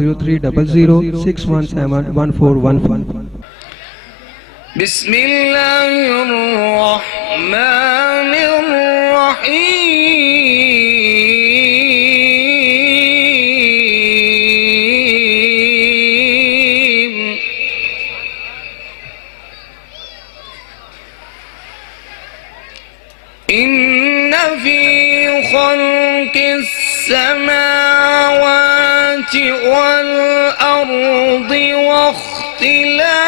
030061711415। إن في خلق السماوات والأرض واختلاف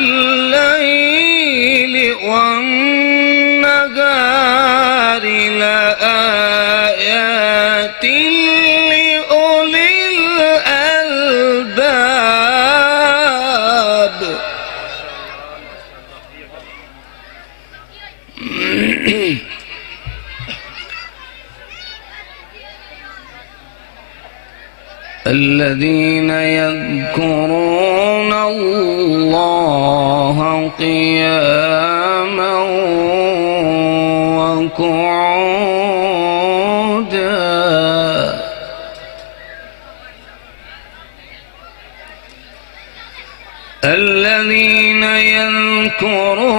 الليل والنهار لآيات لأولي الألباب. الذين يذكرون الله قياما وقعودا الذين يذكرون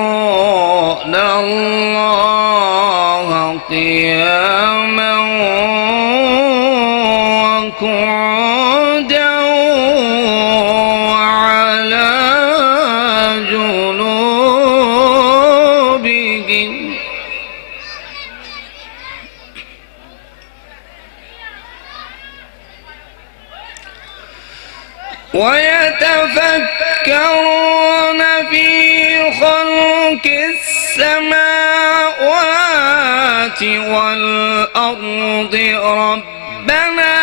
الله قياما وقعودا وعلى جنوبهم ويتفكرون في خلق السماوات والأرض ربنا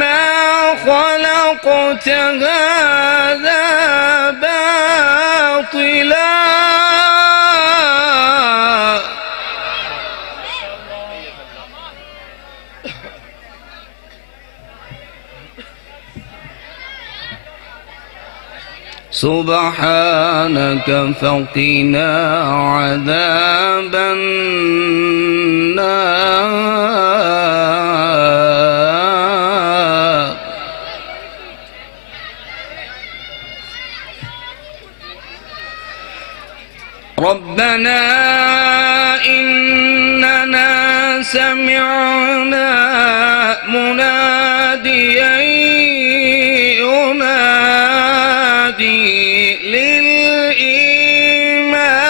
ما خلقت هذا باطلا سبحانك فقنا عذاب النار. ربنا إننا سمعنا مناديا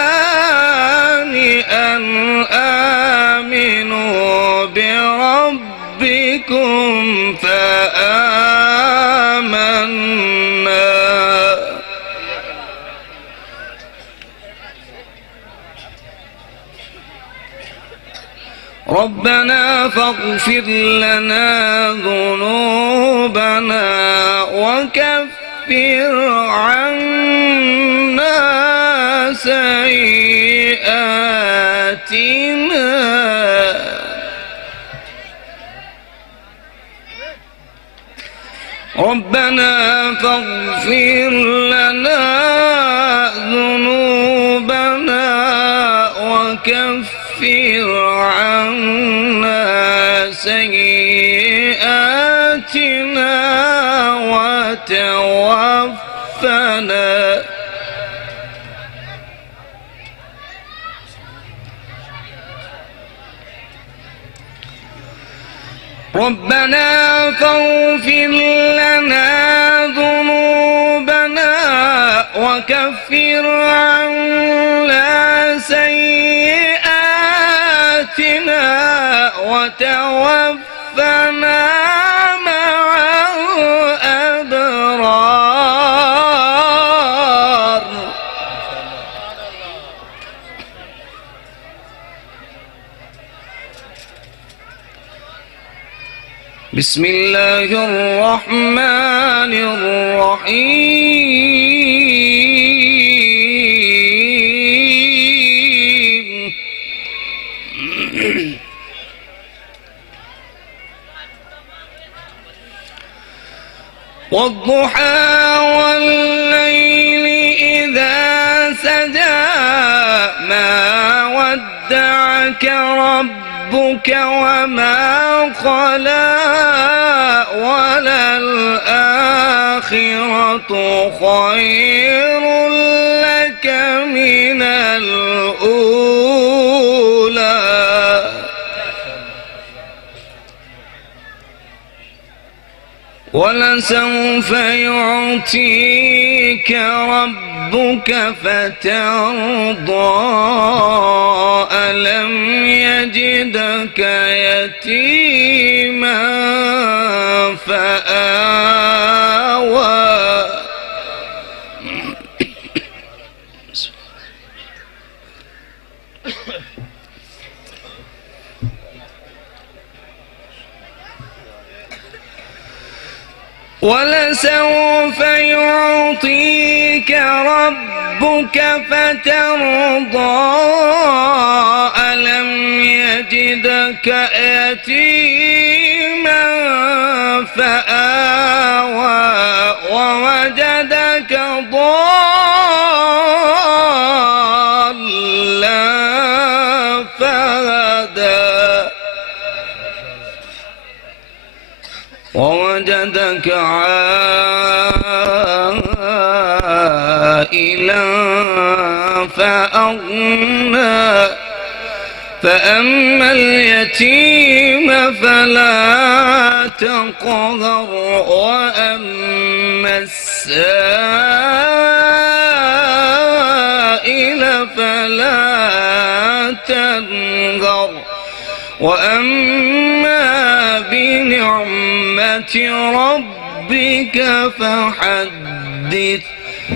للإيمان أن آمنوا بربكم فآمنا. ربنا فاغفر لنا ذنوبنا وكفر عنا سيئاتنا ربنا فاغفر لنا ذنوبنا وكفر عنا سيئاتنا وتوفنا. ربنا فاغفر لنا ذنوبنا وكفر عنا سيئاتنا وتوفنا مع الأبرار. بسم الله الرحمن الرحيم. والضحى والليل إذا سجى ربك وما قلى وللآخرة خير لك من الأولى ولسوف يعطيك ربك فترضى ألم يجدك يتيما فآوى ولسوف يعطيك ربك فترضى ألم يجدك يتيما فآوى ووجدك ضالا فهدى ووجدك عائلا فأغنى فأما اليتيم فلا تقهر وأما السائل فلا تنهر وأما بنعمة ربك فحدث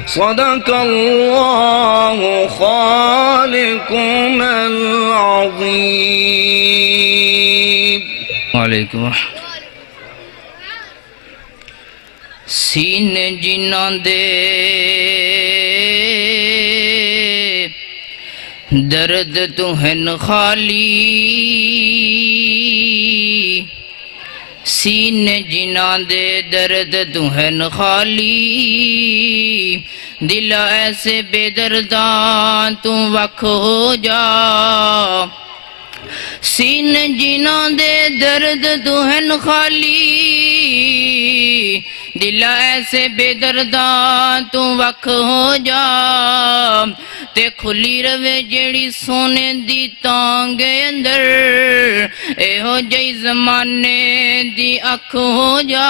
صدق الله خالقنا العظيم وعليكم السلام سینے جنہاں دے درد تو ہن خالی سینے جنہاں دے درد تو ہن خالی دل ایسے بے درداں تو وکھ ہو جا سینے جنہاں دے درد تو ہن خالی دل ایسے بے درداں تو وکھ ہو جا تے کھلی روے جیڑی سونے دی تانگ اندر اے ہو جئی زمانے دی اکھ ہو جا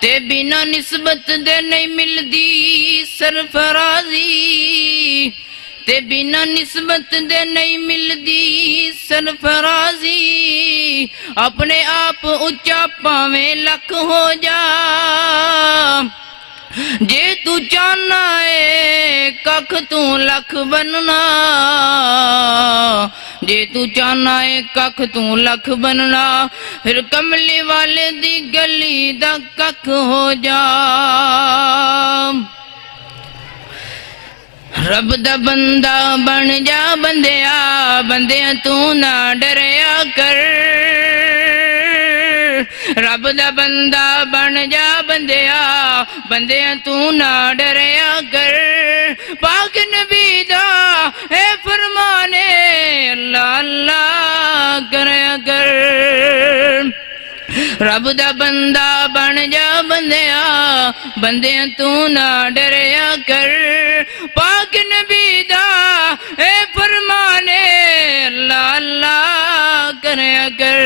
تے بنا نسبت دے نہیں مل دی سرفرازی تے بنا نسبت دے نہیں مل دی سرفرازی اپنے آپ اچا پاویں لکھ ہو جا جے تو چاہنا ہے ککھ تو لکھ بننا جے تو چاہنا ہے ککھ تو لکھ بننا پھر کملی والے دی گلی دا ککھ ہو جا رب دا بندہ بن جا بندیا بندیا تو نہ ڈریا کر رب دا بندہ بن جا بندیا بندیا تو نہ ڈریا کر پاک نبی دا اے فرمانے اللہ اللہ کریا کر رب دا بندہ بن جا بندیا بندیا تو نہ ڈریا کر پاک نبی دا اے فرمانے اللہ اللہ کریا کر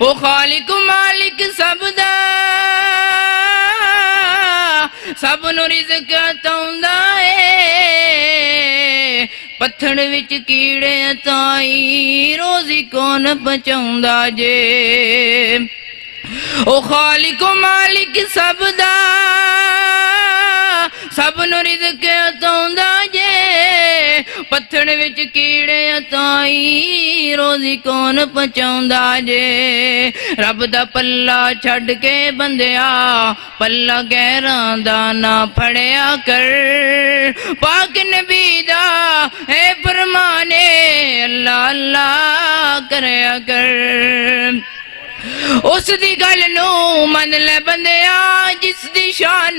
او خالق مالک سب دا سب نو رزق عطاؤندا اے پتھر وچ کیڑے تائی روزی کون پہنچاؤندا جے او خالق مالک سب دا سب نو رزق عطاؤندا جے پتھر وچ کیڑے تائی روزی کون پہنچاؤندا جے رب دا پلہ چھڈ کے بندیا پلہ گہراں دا نہ پھڑیا کر پاک نبی دا اے فرمانے اللہ اللہ کریا کر اس دی گل نو من لے بندیا جس دی شان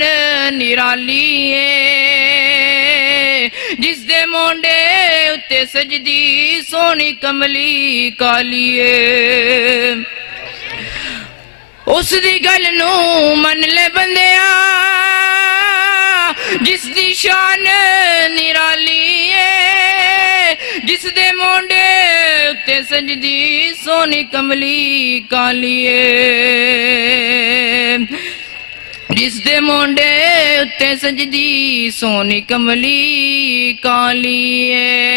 نرالی ہے جس دے مونڈے تے سجدی سونی کملی کالیے اس دی گل نو من لے بندیاں جس دی شان نرالی ہے جس دے مونڈے تے سجدی سونی کملی کالیے جس دے مونڈے اتے سجدی سونی کملی کالیے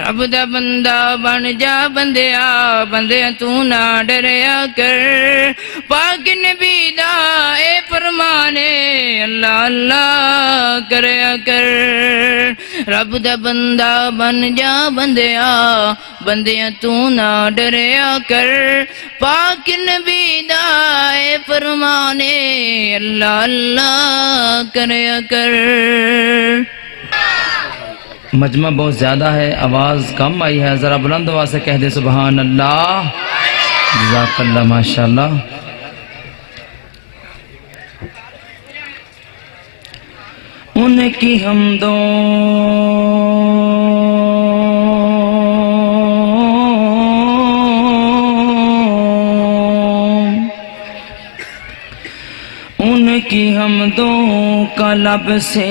رب دا بندہ بن جا بندیا بندیا تو نہ ڈریا کر پاک نبی دا اے فرمانے اللہ اللہ کریا کر رب دا بندہ بن جا بندیا بندیا تو نہ ڈریا کر پاک نبی دا اے فرمانے اللہ اللہ کریا کر مجمع بہت زیادہ ہے آواز کم آئی ہے ذرا بلند آواز سے کہہ دے سبحان اللہ جزاک اللہ ماشاءاللہ ان کی حمدوں ان کی حمدوں کا لب سے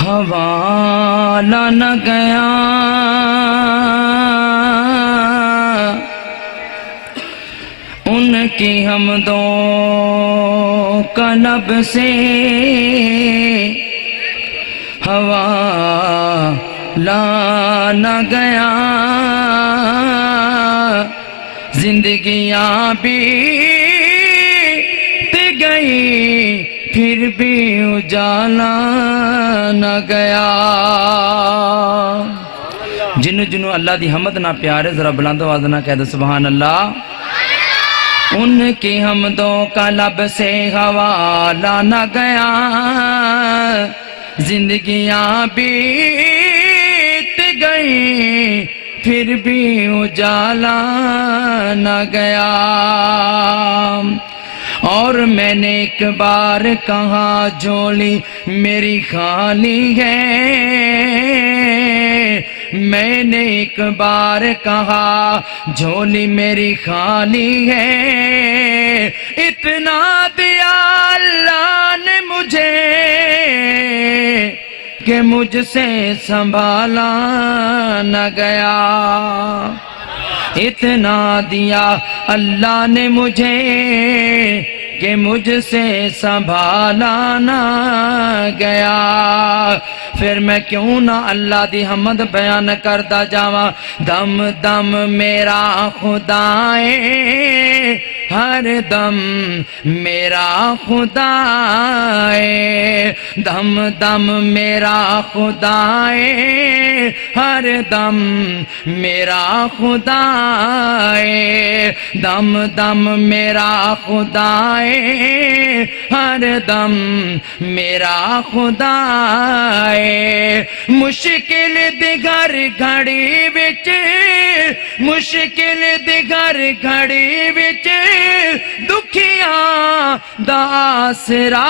حوالہ نہ گیا ان کی حمدوں کا لب سے حوالہ نہ گیا زندگیاں بیت گئی پھر بھی اجالا نہ گیا جنو جنو اللہ دی حمد نہ پیارے ذرا بلند آواز نہ کہہ دو سبحان اللہ ان کی حمدوں کا لب سے حوالہ نہ گیا زندگیاں بیت گئی پھر بھی اجالا نہ گیا اور میں نے ایک بار کہا جھولی میری خالی ہے میں نے ایک بار کہا جھولی میری خالی ہے اتنا دیا اللہ نے مجھے کہ مجھ سے سنبھالا نہ گیا اتنا دیا اللہ نے مجھے کہ مجھ سے سنبھالا نہ گیا پھر میں کیوں نہ اللہ دی حمد بیان کرتا جاواں دم دم میرا خدا ہے ہر دم میرا خدا ہے دم دم میرا خدا ہے ہر دم میرا خدا ہے دم دم میرا خدا ہے ہر دم میرا خدا ہے مشکل دی گھر گھڑی وچ مشکل دی گھر گھڑی وچ دکھیاں دا آسرا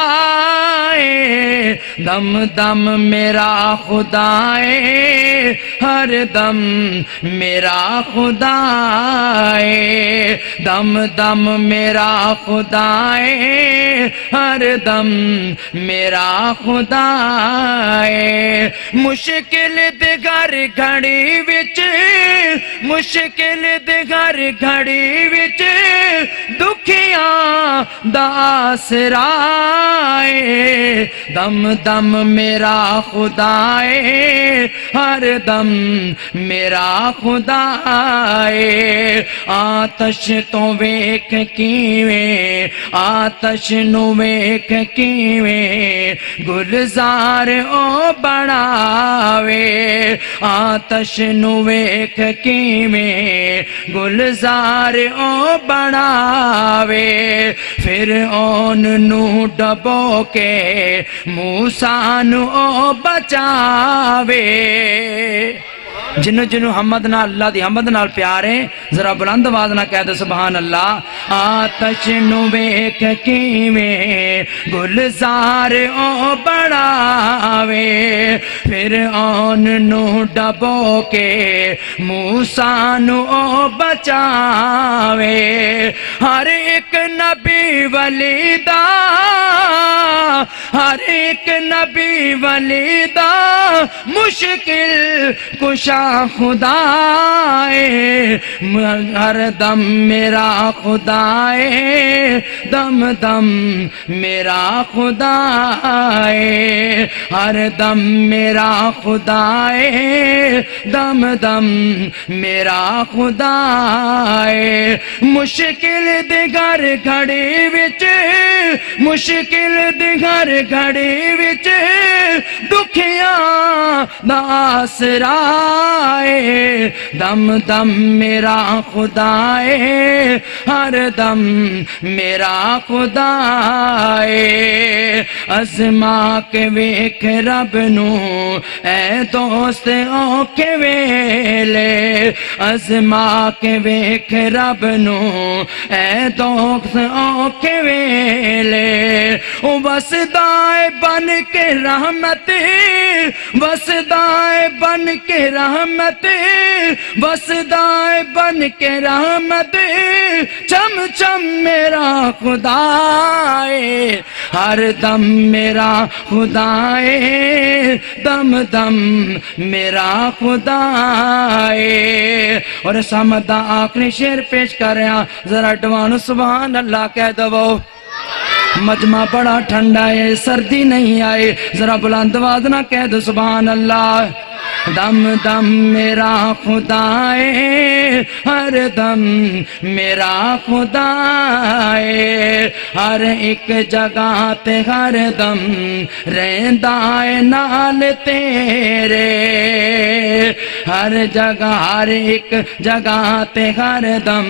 ہے دم دم میرا خدا ہے ہر دم میرا خدا ہے دم دم میرا خدا ہے ہر دم میرا خدا ہے مشکل دے گھر گھڑی وچ مشکل دے گھر گھڑی وچ دکھیاں دا آسرا ہے دم دم میرا خدا ہے ہر دم میرا خدا ہے آتش تو ویکھ کیویں آتش نو ویکھ کیویں گلزار او بڑھاوے آتش نو ویکھ کیویں گلزار او بڑھاوے فرعون نو ڈبو کے موسیٰ نو بچاوے جنوں جنوں حمد نال اللہ دی حمد نال پیار ہے ذرا بلند آواز نہ کہہ دو سبحان اللہ آتش نو ویکھ کیویں گلزار او بڑاوے فرعون نو ڈبو کے موسیٰ نو او بچاوے ہر ایک نبی ولی دا ہر ایک نبی ولی دا مشکل کشا خدا ہے ہر دم میرا خدا ہے دم دم میرا خدا ہے ہر دم میرا خدا ہے دم دم میرا خدا ہے مشکل دے گھر گھڑی وچ مشکل دے گھر گھڑی وچ دکھیاں دا آسرا ہے دم دم میرا خدا ہے ہر دم میرا خدا ہے ازما کے ویکھ رب نو اے دوست اوکھے ویلے ازما کے ویکھ رب نو اے دوست اوکھے ویلے وسدائے بن کے رحمت وسدائے بن کے رحمت وسدائے بن کے رحمت چم چم میرا خدا ہے ہر دم میرا خدا ہے دم دم میرا خدا ہے اور سامد دا آخری شعر پیش کر رہا ذرا ڈوانو سبحان اللہ کہہ دو مجمع بڑا ٹھنڈا ہے سردی نہیں آئے ذرا بلند آواز نہ کہہ دو سبحان اللہ دم دم میرا خدا ہے ہر دم میرا خدا ہے ہر ایک جگہ تے ہر دم رہندا ہے نال تیرے ہر جگہ ہر ایک جگہ تے ہر دم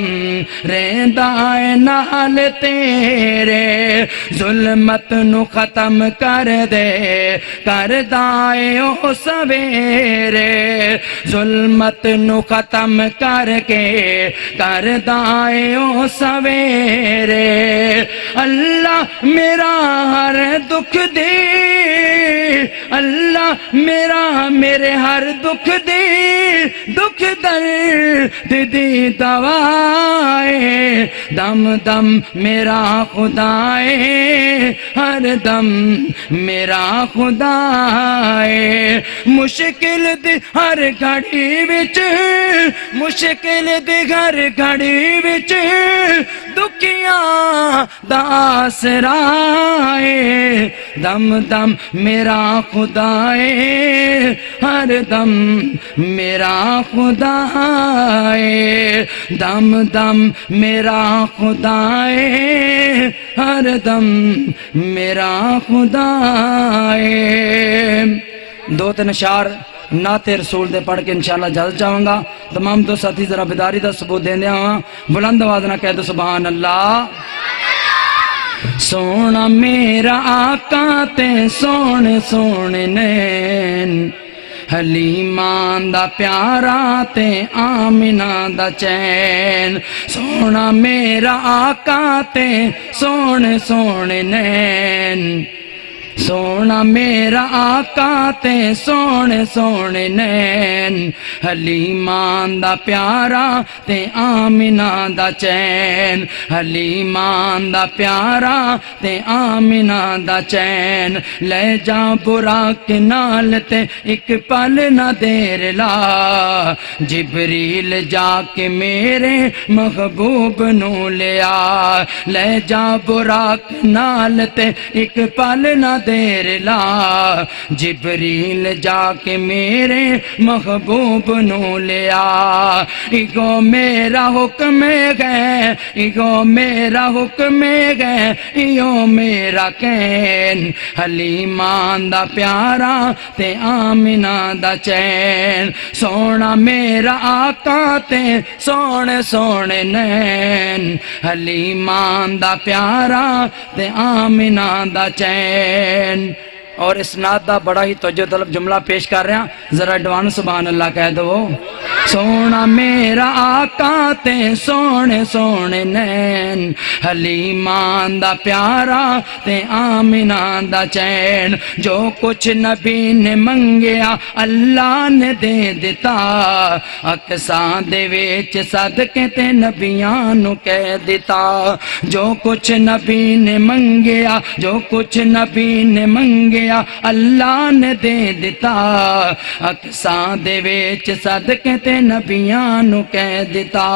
رہندا ہے نال تیرے ظلمت نو ختم کر دے کردا ہے او سویرے ظلمت نو ختم کر کے کردا ہے او سویرے اللہ میرا ہر دکھ دے اللہ میرا میرے ہر دکھ دے دکھ درد دی دوائے دم دم میرا خدا ہے ہر دم میرا خدا ہے مشکل دی ہر گھڑی وچ مشکل دی ہر گھڑی وچ دکھیاں دا آسرا ہے دم دم میرا خدا ہے ہر دم میرا خدا ہے دم دم میرا خدا ہے ہر دم میرا خدا ہے دو تین اشعار نعت رسول دے پڑھ کے انشاءاللہ اجازت چاہوں گا تمام دو ساتھی ذرا بیداری دا ثبوت دین دیا ہوں بلند آواز نہ کہہ دو سبحان اللہ سونا میرا آقا تے سونے سونے نین حلیمان دا پیارا تے آمینہ دا چین سونا میرا آقا تے سونے سونے نین سونا میرا آقا تے سونے سونے نین حلیمان دا پیارا تے آمینہ دا چین حلیمان دا پیارا تے آمینہ دا چین لے جا براق نال تے ایک پل نہ دیر لا جبریل جا کے میرے محبوب نو لیا لے جا براق نال تے ایک پل نہ دیر لا جبریل جا کے میرے محبوب نو لیا ایگو میرا حکم گئے ایگو میرا حکم گئے ایو میرا کین حلیمان دا پیارا تے آمینہ دا چین سونا میرا آقا تے سونے سونے نین حلیمان دا پیارا تے آمینہ دا چین اور اسناد دا بڑا ہی توجہ طلب جملہ پیش کر رہا ذرا ایڈوانس سبحان اللہ کہہ دو سونا میرا آقا تے سونے سونے نین حلیمان دا پیارا تے آمینہ دا چین جو کچھ نبی نے منگیا اللہ نے دے دیتا اقصاں دے ویچ صدقے تے نبیانو کہہ دیتا جو کچھ نبی نے منگیا جو کچھ نبی نے منگیا اللہ نے دے دیتا اقصاں دے ویچ صدقے تے نبیانو کہہ دیتا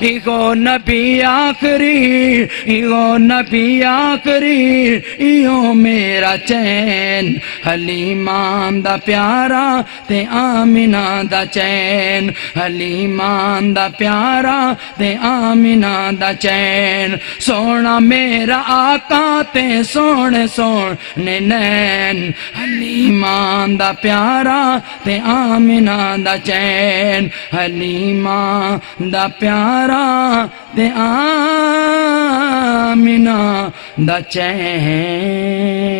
ایگو نبی آخری ایگو نبی آخری ایو میرا چین حلیمان دا پیارا تے آمینہ دا چین حلیمان دا پیارا تے آمینہ دا چین سونا میرا آقا تے سونے سونے نین حلیمان دا پیارا تے آمینہ دا چین حلیمان دا پیارا تے آمینہ دا چین